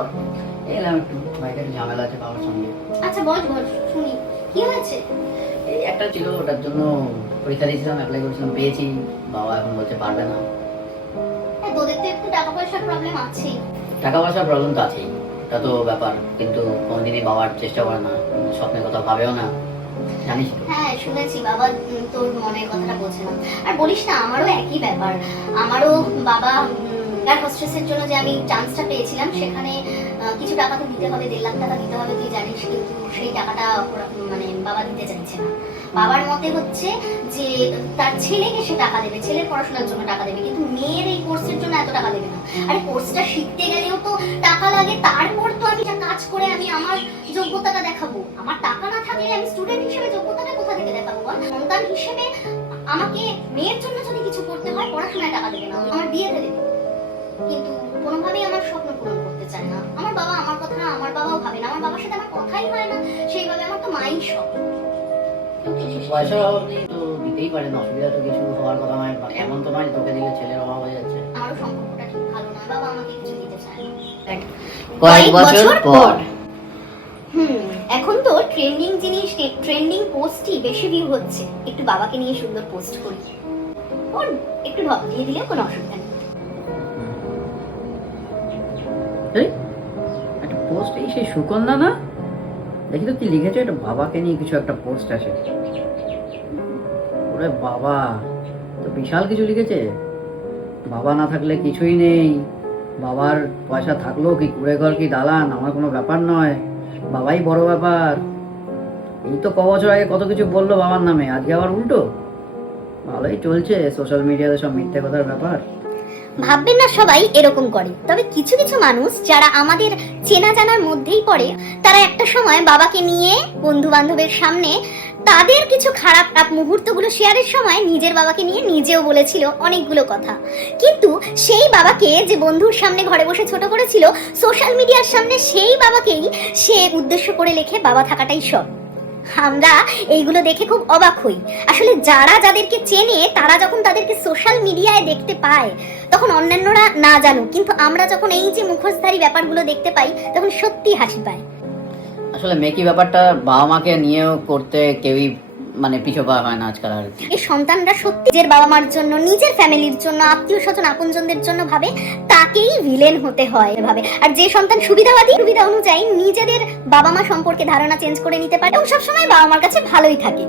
পর? এলাম একটু বাইরে, ঝামেলা আছে বাবার সঙ্গে। আচ্ছা বল বল, শুনি কি হয়েছে। এই একটা ছিল, ওটার জন্য পরীক্ষা দিয়েছিলাম, অ্যাপ্লাই করেছিলাম, পেয়েছি। বাবা এখন বলছে পারবে না। হ্যাঁ, তোদের তো একটু টাকা পয়সার প্রবলেম আছেই। টাকা পয়সার প্রবলেম তো আছেই, এটা তো ব্যাপার, কিন্তু কোনোদিনই বাবার চেষ্টা করে না, স্বপ্নের কথা ভাবেও না, জানিস তো। হ্যাঁ শুনেছি, বাবা তোর মনের কথাটা বোঝে না। আর বলিস না, আমারও একই ব্যাপার। আমারও বাবা এয়ার হোস্টেসের জন্য যে আমি চান্সটা পেয়েছিলাম, সেখানে কিছু টাকা তো দিতে হবে, 1.5 লাখ টাকা দিতে হবে, তুই জানিস। কিন্তু সেই টাকাটা মানে বাবা দিতে চাইছে না। বাবার মতে হচ্ছে যে তার ছেলেকে সে টাকা দেবে, ছেলের পড়াশোনার জন্য টাকা দেবে, কিন্তু মেয়ের এই কোর্সের জন্য এত টাকা দেবে না। আরে কোর্সটা শিখতে গেলেও তো টাকা লাগে, তারপর তো আমি যা কাজ করে আমি আমার যোগ্যতাটা দেখাবো। আমার টাকা না থাকলে আমি স্টুডেন্ট হিসেবে যোগ্যতাটা কোথা থেকে দেখাবো বল? সন্তান হিসেবে আমাকে মেয়ের জন্য যদি কিছু করতে হয়, পড়াশোনায় টাকা দেবে না, আমার বিয়েতে দেবে। কিন্তু কোনোভাবেই আমার স্বপ্ন পূরণ করতে চায় না আমার বাবা। আমার কথা আমার বাবাও ভাবে না, আমার বাবার সাথে আমার কথাই হয় না সেইভাবে। আমার তো মাই সব। পয়সার অভাব নেই তো দিতেই পারেন, অসুবিধা তো কিছু হওয়ার কথা নয়, এমন তো নয় তোকে দিলে ছেলের অভাব হয়ে যাচ্ছে। আমারও সম্পর্কটা ঠিক ভালো না, বাবা আমাকে কিছু দিতে চায় না। কয়েক বছর পর এখন তো ট্রেন্ডিং জিনিস, ট্রেন্ডিং পোস্টই বেশি ভিউ হচ্ছে। একটু বাবাকে নিয়ে সুন্দর পোস্ট করি, ওর একটু ঢপ দিয়ে দিলে কোনো অসুবিধা নেই। একটা পোস্ট, এই সেই সুকন্যা না, দেখি তো কি লিখেছে, একটা বাবাকে নিয়ে কিছু একটা পোস্ট আছে। ওরে বাবা, তো বিশাল কিছু লিখেছে। বাবা না থাকলে কিছুই নেই, বাবার পয়সা থাকলেও কি কুড়ে ঘর কি দালান আমার কোনো ব্যাপার নয়, বাবাই বড় ব্যাপার। এই তো ক বছর আগে কত কিছু বললো বাবার নামে, আজকে আবার উল্টো। ভালোই চলছে সোশ্যাল মিডিয়াতে সব মিথ্যে কথার ব্যাপার। ভাববেন না সবাই এরকম করে, তবে কিছু কিছু মানুষ যারা আমাদের চেনা জানার মধ্যেই পড়ে, তারা একটা সময় বাবাকে নিয়ে বন্ধু বান্ধবের সামনে তাদের কিছু খারাপ মুহূর্তগুলো শেয়ারের সময় নিজের বাবাকে নিয়ে নিজেও বলেছিল অনেকগুলো কথা। কিন্তু সেই বাবাকে যে বন্ধুর সামনে ঘরে বসে ছোট করেছিল, সোশ্যাল মিডিয়ার সামনে সেই বাবাকেই সে উদ্দেশ্য করে লেখে বাবা থাকাটাই সব। আমরা এইগুলো দেখে খুব অবাক হই। আসলে যারা যাদেরকে চেনে, তারা যখন তাদেরকে সোশ্যাল মিডিয়ায় দেখতে পায়, তখন অন্যান্যরা না জানুক, কিন্তু আমরা যখন এই যে মুখোশধারী ব্যাপারগুলো দেখতে পাই, তখন সত্যি হাসি পায়। আসলে মেকি ব্যাপারটা বাবা মাকে নিয়েও করতে কেউই মানে পিছু পা হয় না আজকাল। আর এই সন্তানরা সত্যি নিজের বাবা মার জন্য, নিজের ফ্যামিলির জন্য, আত্মীয় স্বজন আপনজনদের জন্য ভাবে, তাকেই ভিলেন হতে হয় ভাবে। আর যে সন্তান সুবিধাবাদী, সুবিধা অনুযায়ী নিজেদের বাবা মা সম্পর্কে ধারণা চেঞ্জ করে নিতে পারে এবং সবসময় বাবা মার কাছে ভালোই থাকে।